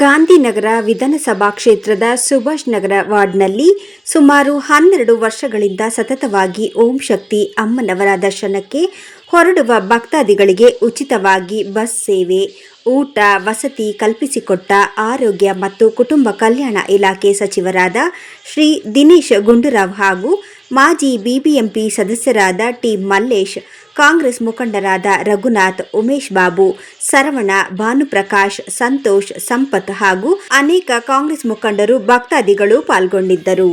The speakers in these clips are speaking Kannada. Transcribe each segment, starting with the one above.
ಗಾಂಧಿನಗರ ವಿಧಾನಸಭಾ ಕ್ಷೇತ್ರದ ಸುಭಾಷ್ ನಗರ ವಾರ್ಡ್ನಲ್ಲಿ ಸುಮಾರು ಹನ್ನೆರಡು ವರ್ಷಗಳಿಂದ ಸತತವಾಗಿ ಓಂ ಶಕ್ತಿ ಅಮ್ಮನವರ ದರ್ಶನಕ್ಕೆ ಹೊರಡುವ ಭಕ್ತಾದಿಗಳಿಗೆ ಉಚಿತವಾಗಿ ಬಸ್ ಸೇವೆ, ಊಟ, ವಸತಿ ಕಲ್ಪಿಸಿಕೊಟ್ಟ ಆರೋಗ್ಯ ಮತ್ತು ಕುಟುಂಬ ಕಲ್ಯಾಣ ಇಲಾಖೆ ಸಚಿವರಾದ ಶ್ರೀ ದಿನೇಶ್ ಗುಂಡೂರಾವ್ ಹಾಗೂ ಮಾಜಿ ಬಿಬಿಎಂಪಿ ಸದಸ್ಯರಾದ ಟಿ ಮಲ್ಲೇಶ್ ಕಾಂಗ್ರೆಸ್ ಮುಖಂಡರಾದ ರಘುನಾಥ್, ಉಮೇಶ್ ಬಾಬು, ಸರವಣ, ಭಾನುಪ್ರಕಾಶ್, ಸಂತೋಷ್, ಸಂಪತ್ ಹಾಗೂ ಅನೇಕ ಕಾಂಗ್ರೆಸ್ ಮುಖಂಡರು ಭಕ್ತಾದಿಗಳು ಪಾಲ್ಗೊಂಡಿದ್ದರು.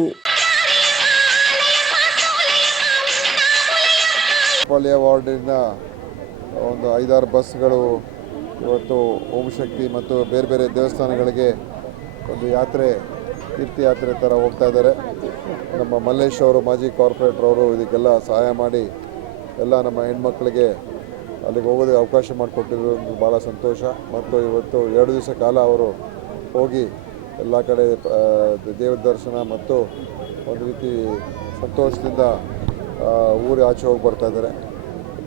ವಾರ್ಡಿನ ಒಂದು ಐದಾರು ಬಸ್ಗಳು ಇವತ್ತು ಓಂ ಶಕ್ತಿ ಮತ್ತು ಬೇರೆ ಬೇರೆ ದೇವಸ್ಥಾನಗಳಿಗೆ ಒಂದು ಯಾತ್ರೆ, ತೀರ್ಥಯಾತ್ರೆ ಥರ ಹೋಗ್ತಾ ಇದ್ದಾರೆ. ನಮ್ಮ ಮಲ್ಲೇಶ್ ಅವರು, ಮಾಜಿ ಕಾರ್ಪೊರೇಟರ್ ಅವರು ಇದಕ್ಕೆಲ್ಲ ಸಹಾಯ ಮಾಡಿ ಎಲ್ಲ ನಮ್ಮ ಹೆಣ್ಮಕ್ಳಿಗೆ ಅಲ್ಲಿಗೆ ಹೋಗೋದಕ್ಕೆ ಅವಕಾಶ ಮಾಡಿಕೊಟ್ಟಿರೋದು ಭಾಳ ಸಂತೋಷ. ಮತ್ತು ಇವತ್ತು ಎರಡು ದಿವಸ ಕಾಲ ಅವರು ಹೋಗಿ ಎಲ್ಲ ಕಡೆ ದೇವರ ದರ್ಶನ ಮತ್ತು ಒಂದು ರೀತಿ ಸಂತೋಷದಿಂದ ಊರು ಆಚೆ ಹೋಗಿ ಬರ್ತಾ ಇದ್ದಾರೆ.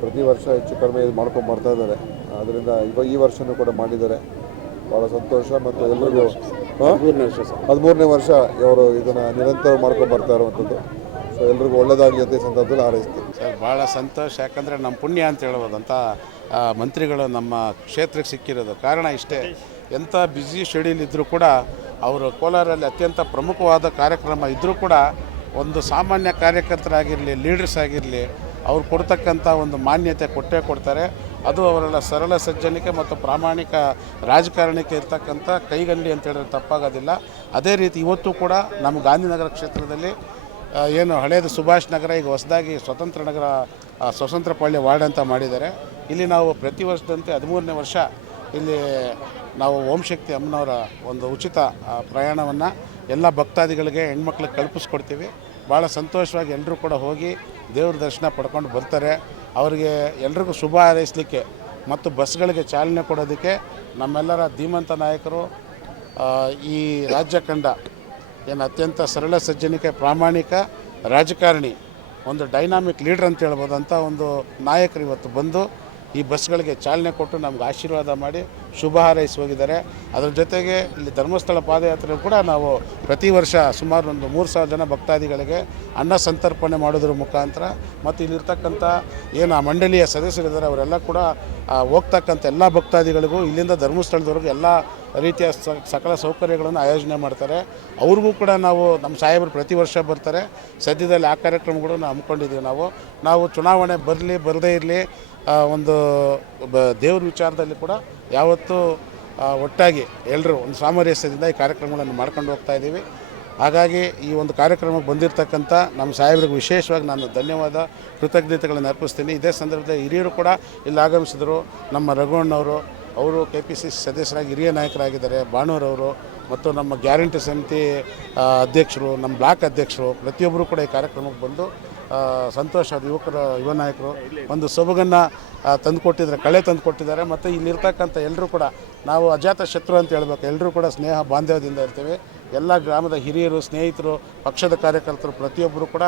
ಪ್ರತಿ ವರ್ಷ ಹೆಚ್ಚು ಕಡಿಮೆ ಇದು ಮಾಡ್ಕೊಂಡು ಬರ್ತಾ ಇದ್ದಾರೆ. ಆದ್ದರಿಂದ ಇವಾಗ ಈ ವರ್ಷನೂ ಕೂಡ ಮಾಡಿದ್ದಾರೆ. ಭಾಳ ಸಂತೋಷ ಮತ್ತು ಎಲ್ಲರಿಗೂ ಹದಿಮೂರನೇ ವರ್ಷ ಇವರು ಇದನ್ನು ನಿರಂತರ ಮಾಡ್ಕೊಂಡು ಬರ್ತಾ ಇರುವಂಥದ್ದು. ಎಲ್ರಿಗೂ ಒಳ್ಳೇದಾಗಲಿ ಅಂತ ಸಂದರ್ಭದಲ್ಲಿ ಹಾರೈಸ್ತೀನಿ. ಸರ್ ಭಾಳ ಸಂತೋಷ. ಯಾಕಂದರೆ ನಮ್ಮ ಪುಣ್ಯ ಅಂತ ಹೇಳ್ಬೋದು ಅಂತ ಆ, ಮಂತ್ರಿಗಳು ನಮ್ಮ ಕ್ಷೇತ್ರಕ್ಕೆ ಸಿಕ್ಕಿರೋದು. ಕಾರಣ ಇಷ್ಟೇ ಎಂಥ ಬ್ಯುಸಿ ಶೆಡ್ಯೂಲ್ ಇದ್ದರೂ ಕೂಡ ಅವರು ಕೋಲಾರಲ್ಲಿ ಅತ್ಯಂತ ಪ್ರಮುಖವಾದ ಕಾರ್ಯಕ್ರಮ ಇದ್ದರೂ ಕೂಡ ಒಂದು ಸಾಮಾನ್ಯ ಕಾರ್ಯಕರ್ತರಾಗಿರಲಿ ಲೀಡರ್ಸ್ ಆಗಿರಲಿ ಅವ್ರು ಕೊಡ್ತಕ್ಕಂಥ ಒಂದು ಮಾನ್ಯತೆ ಕೊಟ್ಟೇ ಕೊಡ್ತಾರೆ. ಅದು ಅವರೆಲ್ಲ ಸರಳ ಸಜ್ಜನಿಕೆ ಮತ್ತು ಪ್ರಾಮಾಣಿಕ ರಾಜಕಾರಣಕ್ಕೆ ಇರ್ತಕ್ಕಂಥ ಕೈಗಂಡಿ ಅಂತ ಹೇಳಿದ್ರೆ ತಪ್ಪಾಗೋದಿಲ್ಲ. ಅದೇ ರೀತಿ ಇವತ್ತು ಕೂಡ ನಮ್ಮ ಗಾಂಧಿನಗರ ಕ್ಷೇತ್ರದಲ್ಲಿ ಏನು ಹಳೇದು ಸುಭಾಷ್ ನಗರ, ಈಗ ಹೊಸದಾಗಿ ಸ್ವತಂತ್ರ ನಗರ ಸ್ವತಂತ್ರ ಪಾಳ್ಯ ವಾರ್ಡ್ ಅಂತ ಮಾಡಿದ್ದಾರೆ. ಇಲ್ಲಿ ನಾವು ಪ್ರತಿ ವರ್ಷದಂತೆ ಹದಿಮೂರನೇ ವರ್ಷ ಇಲ್ಲಿ ನಾವು ಓಂ ಶಕ್ತಿ ಅಮ್ಮನವರ ಒಂದು ಉಚಿತ ಪ್ರಯಾಣವನ್ನು ಎಲ್ಲ ಭಕ್ತಾದಿಗಳಿಗೆ, ಹೆಣ್ಮಕ್ಳಿಗೆ ಕಲ್ಪಿಸ್ಕೊಡ್ತೀವಿ. ಭಾಳ ಸಂತೋಷವಾಗಿ ಎಲ್ಲರೂ ಕೂಡ ಹೋಗಿ ದೇವ್ರ ದರ್ಶನ ಪಡ್ಕೊಂಡು ಬರ್ತಾರೆ. ಅವರಿಗೆ ಎಲ್ರಿಗೂ ಶುಭ ಹಾರೈಸಲಿಕ್ಕೆ ಮತ್ತು ಬಸ್ಗಳಿಗೆ ಚಾಲನೆ ಕೊಡೋದಕ್ಕೆ ನಮ್ಮೆಲ್ಲರ ಧೀಮಂತ ನಾಯಕರು ಈ ರಾಜ್ಯ ಕಂಡ ಏನು ಅತ್ಯಂತ ಸರಳ, ಸಜ್ಜನಿಕೆ, ಪ್ರಾಮಾಣಿಕ, ರಾಜಕಾರಣಿ, ಒಂದು ಡೈನಾಮಿಕ್ ಲೀಡ್ರ್ ಅಂತ ಹೇಳ್ಬೋದು ಅಂತ ಒಂದು ನಾಯಕರು ಇವತ್ತು ಬಂದು ಈ ಬಸ್ಗಳಿಗೆ ಚಾಲನೆ ಕೊಟ್ಟು ನಮ್ಗೆ ಆಶೀರ್ವಾದ ಮಾಡಿ ಶುಭ ಹಾರೈಸಿ ಹೋಗಿದ್ದಾರೆ. ಅದರ ಜೊತೆಗೆ ಇಲ್ಲಿ ಧರ್ಮಸ್ಥಳ ಪಾದಯಾತ್ರೆ ಕೂಡ ನಾವು ಪ್ರತಿ ವರ್ಷ ಸುಮಾರು ಒಂದು ಮೂರು ಸಾವಿರ ಜನ ಭಕ್ತಾದಿಗಳಿಗೆ ಅನ್ನ ಸಂತರ್ಪಣೆ ಮಾಡೋದ್ರ ಮುಖಾಂತರ ಮತ್ತು ಇಲ್ಲಿರ್ತಕ್ಕಂಥ ಏನು ಆ ಮಂಡಳಿಯ ಸದಸ್ಯರಿದ್ದಾರೆ, ಅವರೆಲ್ಲ ಕೂಡ ಹೋಗ್ತಕ್ಕಂಥ ಎಲ್ಲ ಭಕ್ತಾದಿಗಳಿಗೂ ಇಲ್ಲಿಂದ ಧರ್ಮಸ್ಥಳದವರೆಗೂ ಎಲ್ಲ ರೀತಿಯ ಸಕಲ ಸೌಕರ್ಯಗಳನ್ನು ಆಯೋಜನೆ ಮಾಡ್ತಾರೆ. ಅವ್ರಿಗೂ ಕೂಡ ನಾವು ನಮ್ಮ ಸಾಹೇಬರು ಪ್ರತಿ ವರ್ಷ ಬರ್ತಾರೆ. ಸದ್ಯದಲ್ಲಿ ಆ ಕಾರ್ಯಕ್ರಮಗಳನ್ನು ಹಮ್ಮಿಕೊಂಡಿದ್ದೀವಿ ನಾವು. ನಾವು ಚುನಾವಣೆ ಬರಲಿ, ಬರದೇ ಇರಲಿ ಒಂದು ಬ, ದೇವ್ರ ವಿಚಾರದಲ್ಲಿ ಕೂಡ ಯಾವತ್ತೂ ಒಟ್ಟಾಗಿ ಎಲ್ಲರೂ ಒಂದು ಸಾಮರಸ್ಯದಿಂದ ಈ ಕಾರ್ಯಕ್ರಮಗಳನ್ನು ಮಾಡ್ಕೊಂಡು ಹೋಗ್ತಾ ಇದ್ದೀವಿ. ಹಾಗಾಗಿ ಈ ಒಂದು ಕಾರ್ಯಕ್ರಮಕ್ಕೆ ಬಂದಿರತಕ್ಕಂಥ ನಮ್ಮ ಸಾಹೇಬರಿಗೆ ವಿಶೇಷವಾಗಿ ನಾನು ಧನ್ಯವಾದ, ಕೃತಜ್ಞತೆಗಳನ್ನು ಅರ್ಪಿಸ್ತೀನಿ. ಇದೇ ಸಂದರ್ಭದಲ್ಲಿ ಹಿರಿಯರು ಕೂಡ ಇಲ್ಲಿ ಆಗಮಿಸಿದರು. ನಮ್ಮ ರಘುವಣ್ಣವರು ಅವರು ಕೆ ಪಿ ಸಿ ಸದಸ್ಯರಾಗಿ, ಹಿರಿಯ ನಾಯಕರಾಗಿದ್ದಾರೆ ಬಾಣೂರವರು ಮತ್ತು ನಮ್ಮ ಗ್ಯಾರಂಟಿ ಸಮಿತಿ ಅಧ್ಯಕ್ಷರು, ನಮ್ಮ ಬ್ಲಾಕ್ ಅಧ್ಯಕ್ಷರು, ಪ್ರತಿಯೊಬ್ಬರು ಕೂಡ ಈ ಕಾರ್ಯಕ್ರಮಕ್ಕೆ ಬಂದು ಸಂತೋಷ, ಅದು ಯುವಕರ, ಯುವ ನಾಯಕರು ಒಂದು ಸೊಬಗನ್ನು ತಂದುಕೊಟ್ಟಿದ್ದಾರೆ, ಕಳೆ ತಂದುಕೊಟ್ಟಿದ್ದಾರೆ. ಮತ್ತು ಇಲ್ಲಿರ್ತಕ್ಕಂಥ ಎಲ್ಲರೂ ಕೂಡ, ನಾವು ಅಜಾತ ಶತ್ರು ಅಂತ ಹೇಳ್ಬೇಕು. ಎಲ್ಲರೂ ಕೂಡ ಸ್ನೇಹ, ಬಾಂಧವ್ಯದಿಂದ ಇರ್ತೇವೆ. ಎಲ್ಲ ಗ್ರಾಮದ ಹಿರಿಯರು, ಸ್ನೇಹಿತರು, ಪಕ್ಷದ ಕಾರ್ಯಕರ್ತರು, ಪ್ರತಿಯೊಬ್ಬರು ಕೂಡ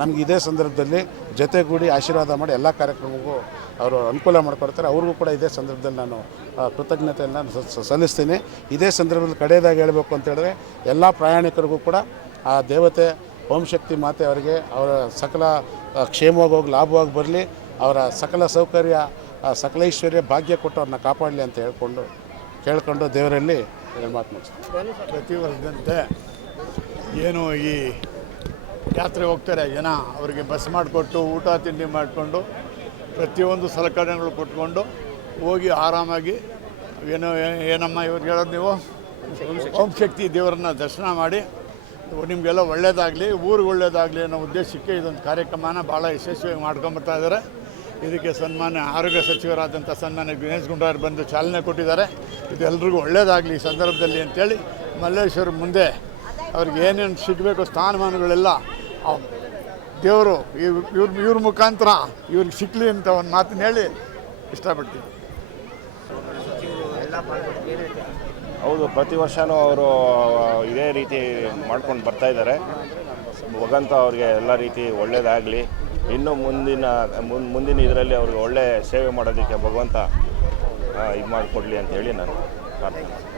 ನಮ್ಗೆ ಇದೇ ಸಂದರ್ಭದಲ್ಲಿ ಜೊತೆಗೂಡಿ ಆಶೀರ್ವಾದ ಮಾಡಿ ಎಲ್ಲ ಕಾರ್ಯಕ್ರಮಕ್ಕೂ ಅವರು ಅನುಕೂಲ ಮಾಡಿಕೊಡ್ತಾರೆ. ಅವ್ರಿಗೂ ಕೂಡ ಇದೇ ಸಂದರ್ಭದಲ್ಲಿ ನಾನು ಕೃತಜ್ಞತೆಯನ್ನು ಸಲ್ಲಿಸ್ತೀನಿ. ಇದೇ ಸಂದರ್ಭದಲ್ಲಿ ಕಡೆಯದಾಗಿ ಹೇಳಬೇಕು ಅಂತ ಹೇಳಿದ್ರೆ, ಎಲ್ಲ ಪ್ರಯಾಣಿಕರಿಗೂ ಕೂಡ ಆ ದೇವತೆ ಓಂ ಶಕ್ತಿ ಮಾತೆ ಅವರಿಗೆ ಅವರ ಸಕಲ ಕ್ಷೇಮವಾಗಿ ಹೋಗಿ ಲಾಭವಾಗಿ ಬರಲಿ ಅವರ ಸಕಲ ಸೌಕರ್ಯ ಸಕಲೈಶ್ವರ್ಯ ಸಕಲ ಐಶ್ವರ್ಯ ಭಾಗ್ಯ ಕೊಟ್ಟು ಅವ್ರನ್ನ ಕಾಪಾಡಲಿ ಅಂತ ಹೇಳ್ಕೊಂಡು ಕೇಳಿಕೊಂಡು ದೇವರಲ್ಲಿ ಮಾತು ಮುಗಿಸ್ತೀನಿ. ಪ್ರತಿ ವರ್ಷದಂತೆ ಏನು ಈ ಯಾತ್ರೆ ಹೋಗ್ತಾರೆ ಜನ ಅವರಿಗೆ ಬಸ್ ಮಾಡಿಕೊಟ್ಟು ಊಟ ತಿಂಡಿ ಮಾಡಿಕೊಂಡು ಪ್ರತಿಯೊಂದು ಸಲಕರಣೆಗಳು ಕೊಟ್ಕೊಂಡು ಹೋಗಿ ಆರಾಮಾಗಿ ಏನೋ ಏನಮ್ಮ ಇವ್ರಿಗೆ ಹೇಳೋದು ನೀವು? ಓಂ ಶಕ್ತಿ ದೇವರನ್ನ ದರ್ಶನ ಮಾಡಿ ನಿಮಗೆಲ್ಲ ಒಳ್ಳೇದಾಗಲಿ, ಊರಿಗೆ ಒಳ್ಳೇದಾಗಲಿ ಅನ್ನೋ ಉದ್ದೇಶಕ್ಕೆ ಇದೊಂದು ಕಾರ್ಯಕ್ರಮನ ಭಾಳ ಯಶಸ್ವಿಯಾಗಿ ಮಾಡ್ಕೊಂಬರ್ತಾ ಇದ್ದಾರೆ. ಇದಕ್ಕೆ ಸನ್ಮಾನ್ಯ ಆರೋಗ್ಯ ಸಚಿವರಾದಂಥ ಸನ್ಮಾನ್ಯ ದಿನೇಶ್ ಗುಂಡಾರ್ ಬಂದು ಚಾಲನೆ ಕೊಟ್ಟಿದ್ದಾರೆ. ಇದು ಎಲ್ರಿಗೂ ಒಳ್ಳೇದಾಗಲಿ ಈ ಸಂದರ್ಭದಲ್ಲಿ ಅಂತೇಳಿ ಮಲ್ಲೇಶ್ವರ ಮುಂದೆ ಅವ್ರಿಗೆ ಏನೇನು ಸಿಗಬೇಕು, ಸ್ಥಾನಮಾನಗಳೆಲ್ಲ ದೇವರು ಇವ್ರ ಇವ್ರ ಮುಖಾಂತರ ಇವ್ರಿಗೆ ಸಿಕ್ಕಲಿ ಅಂತ ಒಂದು ಮಾತನ್ನ ಹೇಳಿ ಇಷ್ಟಪಡ್ತೀನಿ. ಹೌದು, ಪ್ರತಿ ವರ್ಷವೂ ಅವರು ಇದೇ ರೀತಿ ಮಾಡ್ಕೊಂಡು ಬರ್ತಾ ಇದ್ದಾರೆ. ಭಗವಂತ ಅವ್ರಿಗೆ ಎಲ್ಲ ರೀತಿ ಒಳ್ಳೇದಾಗಲಿ. ಇನ್ನೂ ಮುಂದಿನ ಮುಂದಿನ ಇದರಲ್ಲಿ ಅವ್ರಿಗೆ ಒಳ್ಳೆ ಸೇವೆ ಮಾಡೋದಕ್ಕೆ ಭಗವಂತ ಇದು ಮಾಡಿಕೊಡ್ಲಿ ಅಂತೇಳಿ ನಾನು ಪ್ರಾರ್ಥನೆ